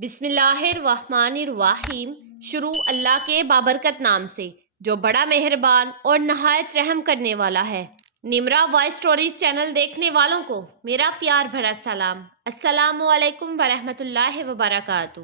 بسم اللہ الرحمن الرحیم۔ شروع اللہ کے بابرکت نام سے جو بڑا مہربان اور نہایت رحم کرنے والا ہے۔ نمرا وائس سٹوریز چینل دیکھنے والوں کو میرا پیار بھرا سلام۔ السلام علیکم ورحمۃ اللہ وبرکاتہ۔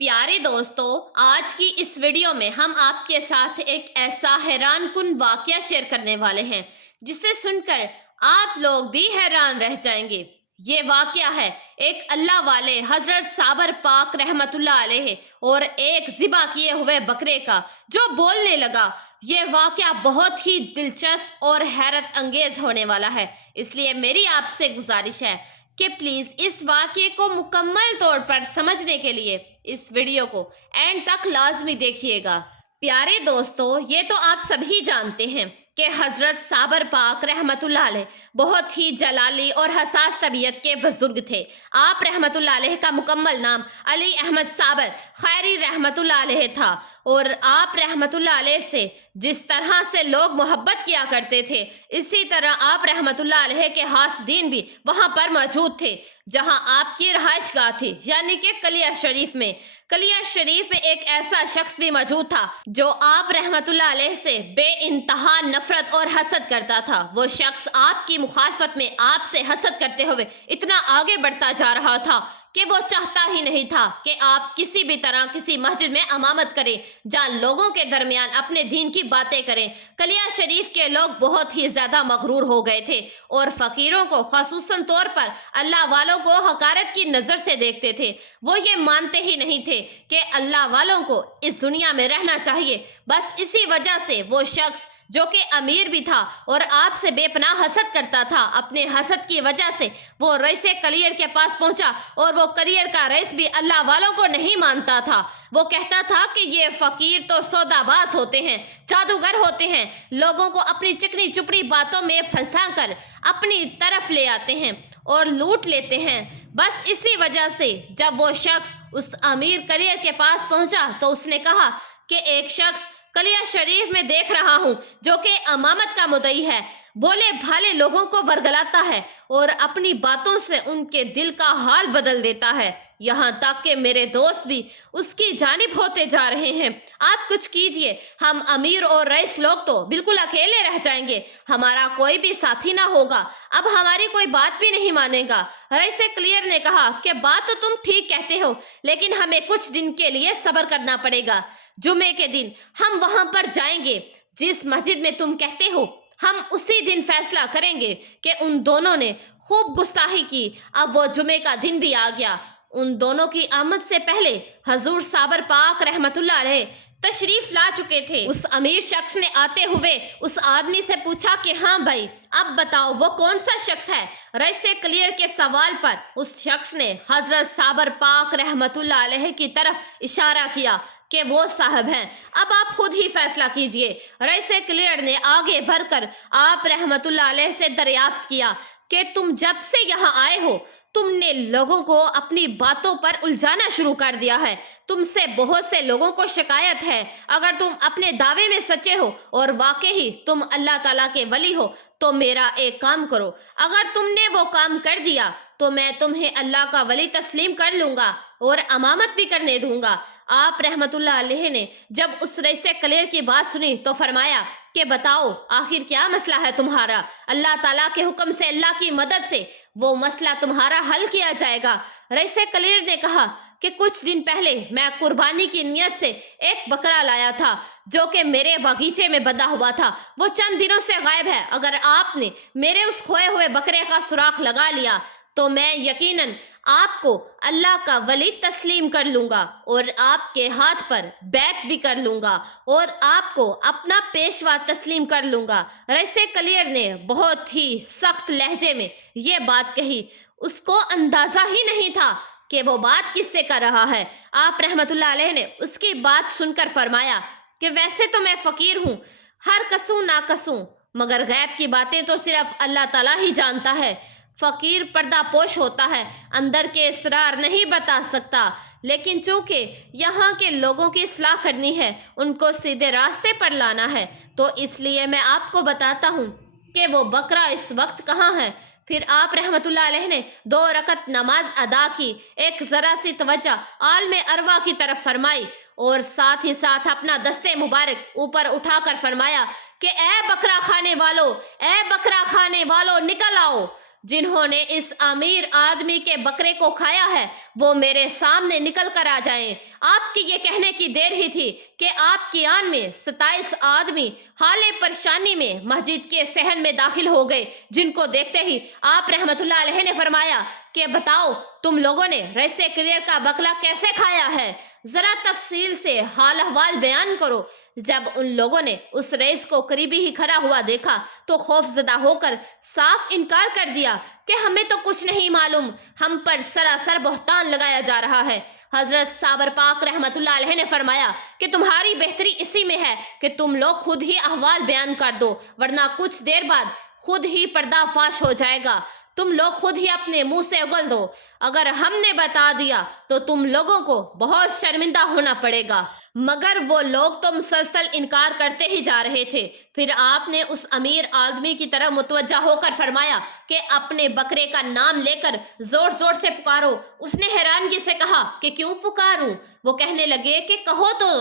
پیارے دوستو، آج کی اس ویڈیو میں ہم آپ کے ساتھ ایک ایسا حیران کن واقعہ شیئر کرنے والے ہیں جسے سن کر آپ لوگ بھی حیران رہ جائیں گے۔ یہ واقعہ ہے ایک اللہ والے حضرت صابر پاک رحمت اللہ علیہ اور ایک ذبح کیے ہوئے بکرے کا جو بولنے لگا۔ یہ واقعہ بہت ہی دلچسپ اور حیرت انگیز ہونے والا ہے، اس لیے میری آپ سے گزارش ہے کہ پلیز اس واقعے کو مکمل طور پر سمجھنے کے لیے اس ویڈیو کو اینڈ تک لازمی دیکھیے گا۔ پیارے دوستو، یہ تو آپ سبھی جانتے ہیں کہ حضرت صابر پاک رحمت اللہ علیہ بہت ہی جلالی اور حساس طبیعت کے بزرگ تھے۔ آپ رحمت اللہ علیہ کا مکمل نام علی احمد صابر خیری رحمت اللہ علیہ تھا، اور آپ رحمت اللہ علیہ سے جس طرح سے لوگ محبت کیا کرتے تھے، اسی طرح آپ رحمت اللہ علیہ کے حاسدین بھی وہاں پر موجود تھے جہاں آپ کی رہائش گاہ تھی، یعنی کہ کلیہ شریف میں۔ کلیہ شریف میں ایک ایسا شخص بھی موجود تھا جو آپ رحمت اللہ علیہ سے بے انتہا نفرت اور حسد کرتا تھا۔ وہ شخص آپ کی مخالفت میں آپ سے حسد کرتے ہوئے اتنا آگے بڑھتا جا رہا تھا کہ وہ چاہتا ہی نہیں تھا کہ آپ کسی بھی طرح کسی مسجد میں امامت کریں جہاں لوگوں کے درمیان اپنے دین کی باتیں کریں۔ کلیہ شریف کے لوگ بہت ہی زیادہ مغرور ہو گئے تھے اور فقیروں کو خصوصاً طور پر اللہ والوں کو حقارت کی نظر سے دیکھتے تھے۔ وہ یہ مانتے ہی نہیں تھے کہ اللہ والوں کو اس دنیا میں رہنا چاہیے۔ بس اسی وجہ سے وہ شخص جو کہ امیر بھی تھا اور آپ سے بے پناہ حسد کرتا تھا، اپنے حسد کی وجہ سے وہ رئیس کلیر کے پاس پہنچا، اور وہ کلیر کا رئیس بھی اللہ والوں کو نہیں مانتا تھا۔ وہ کہتا تھا کہ یہ فقیر تو سودا باز ہوتے ہیں، جادوگر ہوتے ہیں، لوگوں کو اپنی چکنی چپڑی باتوں میں پھنسا کر اپنی طرف لے آتے ہیں اور لوٹ لیتے ہیں۔ بس اسی وجہ سے جب وہ شخص اس امیر کلیر کے پاس پہنچا تو اس نے کہا کہ ایک شخص کلیہ شریف میں دیکھ رہا ہوں جو کہ امامت کا مدعی ہے، بولے بھالے لوگوں کو ورگلاتا ہے اور اپنی باتوں سے ان کے دل کا حال بدل دیتا ہے، یہاں تک کہ میرے دوست بھی اس کی جانب ہوتے جا رہے ہیں۔ آپ کچھ کیجئے، ہم امیر اور رئیس لوگ تو بالکل اکیلے رہ جائیں گے، ہمارا کوئی بھی ساتھی نہ ہوگا، اب ہماری کوئی بات بھی نہیں مانے گا۔ رئیس کلیر نے کہا کہ بات تو تم ٹھیک کہتے ہو، لیکن ہمیں کچھ دن کے لیے صبر کرنا پڑے گا۔ جمعے کے دن ہم وہاں پر جائیں گے جس مسجد میں تم کہتے ہو، ہم اسی دن فیصلہ کریں گے کہ ان دونوں نے خوب گستاخی کی۔ اب وہ جمعے کا دن بھی آ گیا۔ ان دونوں کی آمد سے پہلے حضور صابر پاک رحمت اللہ علیہ تشریف لا چکے تھے۔ اس امیر شخص نے آتے ہوئے اس آدمی سے پوچھا کہ ہاں بھائی، اب بتاؤ وہ کون سا شخص ہے؟ رئیس کلیر کے سوال پر اس شخص نے حضرت صابر پاک رحمت اللہ علیہ کی طرف اشارہ کیا کہ وہ صاحب ہیں، اب آپ خود ہی فیصلہ کیجئے۔ رئیس کلیر نے آگے بڑھ کر آپ رحمت اللہ علیہ سے دریافت کیا کہ تم جب سے یہاں آئے ہو تم نے لوگوں کو اپنی باتوں پر الجھانا شروع کر دیا ہے، تم سے بہت سے لوگوں کو شکایت ہے۔ اگر تم اپنے دعوے میں سچے ہو اور واقعی تم اللہ تعالیٰ کے ولی ہو تو میرا ایک کام کرو، اگر تم نے وہ کام کر دیا تو میں تمہیں اللہ کا ولی تسلیم کر لوں گا اور امامت بھی کرنے دوں گا۔ آپ رحمت اللہ علیہ نے جب اس رئیس کلیر کی بات سنی تو فرمایا کہ بتاؤ آخر کیا مسئلہ ہے تمہارا؟ اللہ تعالیٰ کے حکم سے، اللہ کی مدد سے وہ مسئلہ تمہارا حل کیا جائے گا۔ رئیس کلیر نے کہا کہ کچھ دن پہلے میں قربانی کی نیت سے ایک بکرا لایا تھا جو کہ میرے باغیچے میں بندھا ہوا تھا، وہ چند دنوں سے غائب ہے۔ اگر آپ نے میرے اس کھوئے ہوئے بکرے کا سراغ لگا لیا تو میں یقیناً آپ کو اللہ کا ولی تسلیم کر لوں گا اور آپ کے ہاتھ پر بیعت بھی کر لوں گا اور آپ کو اپنا پیشوا تسلیم کر لوں گا۔ رئیس کلیر نے بہت ہی سخت لہجے میں یہ بات کہی، اس کو اندازہ ہی نہیں تھا کہ وہ بات کس سے کر رہا ہے۔ آپ رحمت اللہ علیہ نے اس کی بات سن کر فرمایا کہ ویسے تو میں فقیر ہوں، ہر کسوں نہ کسوں، مگر غیب کی باتیں تو صرف اللہ تعالیٰ ہی جانتا ہے۔ فقیر پردہ پوش ہوتا ہے، اندر کے اسرار نہیں بتا سکتا، لیکن چونکہ یہاں کے لوگوں کی اصلاح کرنی ہے، ان کو سیدھے راستے پر لانا ہے، تو اس لیے میں آپ کو بتاتا ہوں کہ وہ بکرا اس وقت کہاں ہے۔ پھر آپ رحمت اللہ علیہ نے 2 رکعت نماز ادا کی، ایک ذرا سی توجہ عالم ارواح کی طرف فرمائی اور ساتھ ہی ساتھ اپنا دستے مبارک اوپر اٹھا کر فرمایا کہ اے بکرا کھانے والو، اے بکرا کھانے والو، نکل آؤ۔ جنہوں نے اس امیر آدمی کے بکرے کو کھایا ہے وہ میرے سامنے نکل کر آ جائیں۔ آپ کی یہ کہنے کی دیر ہی تھی کہ آپ کی آن میں 27 آدمی حال پریشانی میں مسجد کے صحن میں داخل ہو گئے، جن کو دیکھتے ہی آپ رحمت اللہ علیہ نے فرمایا کہ بتاؤ تم لوگوں نے ریس کلیئر کا بکرا کیسے کھایا ہے، ذرا تفصیل سے حال احوال بیان کرو۔ جب ان لوگوں نے اس رئیس کو قریبی ہی کھڑا ہوا دیکھا تو خوف زدہ ہو کر صاف انکار کر دیا کہ ہمیں تو کچھ نہیں معلوم، ہم پر سراسر بہتان لگایا جا رہا ہے۔ حضرت صابر پاک رحمت اللہ علیہ نے فرمایا کہ تمہاری بہتری اسی میں ہے کہ تم لوگ خود ہی احوال بیان کر دو، ورنہ کچھ دیر بعد خود ہی پردہ فاش ہو جائے گا، تم لوگ خود ہی اپنے منہ سے اگل دو۔ اگر ہم نے بتا دیا تو تم لوگوں کو بہت شرمندہ ہونا پڑے گا۔ مگر وہ لوگ تو مسلسل انکار کرتے ہی جا رہے تھے۔ پھر آپ نے اس امیر آدمی کی طرف متوجہ ہو کر فرمایا کہ اپنے بکرے کا نام لے کر زور زور سے پکارو۔ اس نے حیرانگی سے کہا کہ کیوں پکاروں؟ وہ کہنے لگے کہ کہو تو۔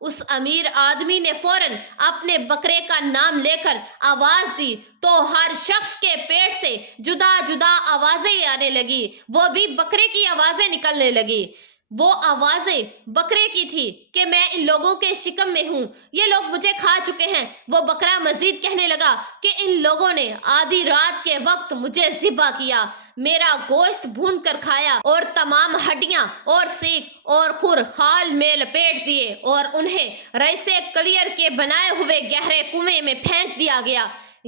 اس امیر آدمی نے فوراً اپنے بکرے کا نام لے کر آواز دی تو ہر شخص کے پیٹ سے جدا جدا آوازیں آنے لگی، وہ بھی بکرے کی آوازیں نکلنے لگی۔ وہ آوازیں بکرے کی تھی کہ میں ان لوگوں کے شکم میں ہوں، یہ لوگ مجھے کھا چکے ہیں۔ وہ بکرا مزید کہنے لگا کہ ان لوگوں نے آدھی رات کے وقت مجھے ذبح کیا، میرا گوشت بھون کر کھایا اور تمام ہڈیاں اور سیخ اور خور خال میں لپیٹ دیے اور انہیں ریس کلیئر کے بنائے ہوئے گہرے کنویں میں پھینک دیا گیا۔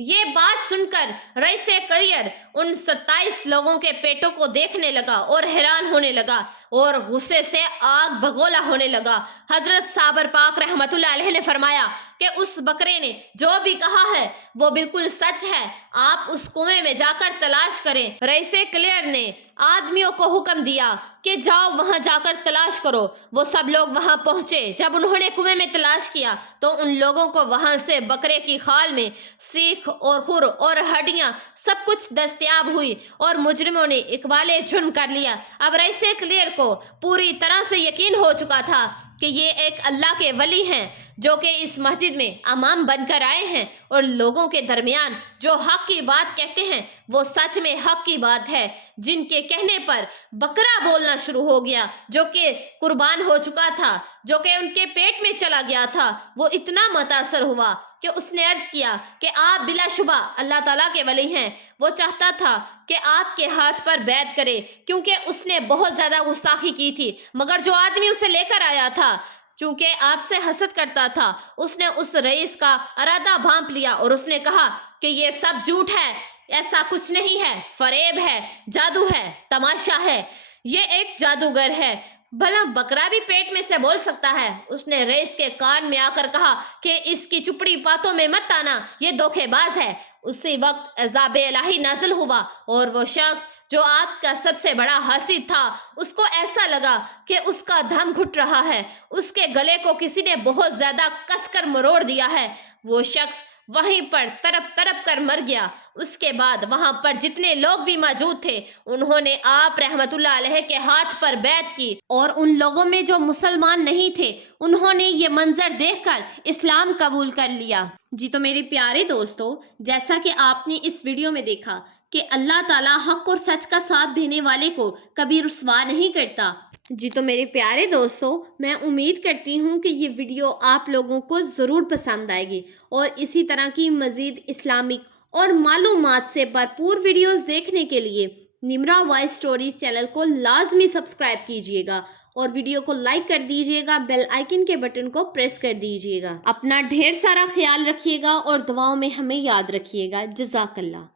یہ بات سن کر ریس کلیئر ان 27 لوگوں کے پیٹوں کو دیکھنے لگا اور حیران ہونے لگا اور غصے سے آگ بگولا ہونے لگا۔ حضرت صابر پاک رحمت اللہ علیہ نے فرمایا کہ اس بکرے نے جو بھی کہا ہے وہ بالکل سچ ہے، آپ اس کنویں میں جا کر تلاش کریں۔ ریس کلیئر نے آدمیوں کو حکم دیا کہ جاؤ وہاں جا کر تلاش کرو۔ وہ سب لوگ وہاں پہنچے۔ جب انہوں نے کنویں میں تلاش کیا تو ان لوگوں کو وہاں سے بکرے کی خال میں سیخ اور خور اور ہڈیاں سب کچھ دستیاب ہوئی اور مجرموں نے اقبال جرم کر لیا۔ اب ریس کلیئر کو پوری طرح سے یقین ہو چکا تھا کہ یہ ایک اللہ کے ولی ہیں جو کہ اس مسجد میں امام بن کر آئے ہیں اور لوگوں کے درمیان جو حق کی بات کہتے ہیں وہ سچ میں حق کی بات ہے۔ جن کے کہنے پر بکرا بولنا شروع ہو گیا جو کہ قربان ہو چکا تھا، جو کہ ان کے پیٹ میں چلا گیا تھا، وہ اتنا متاثر ہوا کہ اس نے عرض کیا کہ آپ بلا شبہ اللہ تعالیٰ کے ولی ہیں۔ وہ چاہتا تھا کہ آپ کے ہاتھ پر بیعت کرے کیونکہ اس نے بہت زیادہ گستاخی کی تھی، مگر جو آدمی اسے لے کر آیا تھا چونکہ آپ سے حسد کرتا تھا، اس نے اس رئیس کا ارادہ بھانپ لیا اور اس نے کہا کہ یہ سب جھوٹ ہے، ایسا کچھ نہیں ہے، فریب ہے، جادو ہے، تماشا ہے، یہ ایک جادوگر ہے، بھلا بکرا بھی پیٹ میں سے بول سکتا ہے۔ اس نے رئیس کے کان میں آ کر کہا کہ اس کی چپڑی باتوں میں مت آنا، یہ دھوکے باز ہے۔ اسی وقت عذاب الہی نازل ہوا اور وہ شخص جو آگ کا سب سے بڑا حاسد تھا اس کو ایسا لگا کہ اس کا دم گھٹ رہا ہے، اس کے گلے کو کسی نے بہت زیادہ کس کر مروڑ دیا ہے۔ وہ شخص وہیں پر تڑپ تڑپ کر مر گیا۔ اس کے بعد وہاں پر جتنے لوگ بھی موجود تھے انہوں نے آپ رحمت اللہ علیہ کے ہاتھ پر بیعت کی اور ان لوگوں میں جو مسلمان نہیں تھے انہوں نے یہ منظر دیکھ کر اسلام قبول کر لیا۔ جی تو میرے پیارے دوستو، جیسا کہ آپ نے اس ویڈیو میں دیکھا کہ اللہ تعالیٰ حق اور سچ کا ساتھ دینے والے کو کبھی رسوا نہیں کرتا۔ جی تو میرے پیارے دوستو، میں امید کرتی ہوں کہ یہ ویڈیو آپ لوگوں کو ضرور پسند آئے گی اور اسی طرح کی مزید اسلامک اور معلومات سے بھرپور ویڈیوز دیکھنے کے لیے نمرا وائس سٹوریز چینل کو لازمی سبسکرائب کیجئے گا اور ویڈیو کو لائک کر دیجئے گا، بیل آئیکن کے بٹن کو پریس کر دیجئے گا۔ اپنا ڈھیر سارا خیال رکھیے گا اور دعاؤں میں ہمیں یاد رکھیے گا۔ جزاک اللہ۔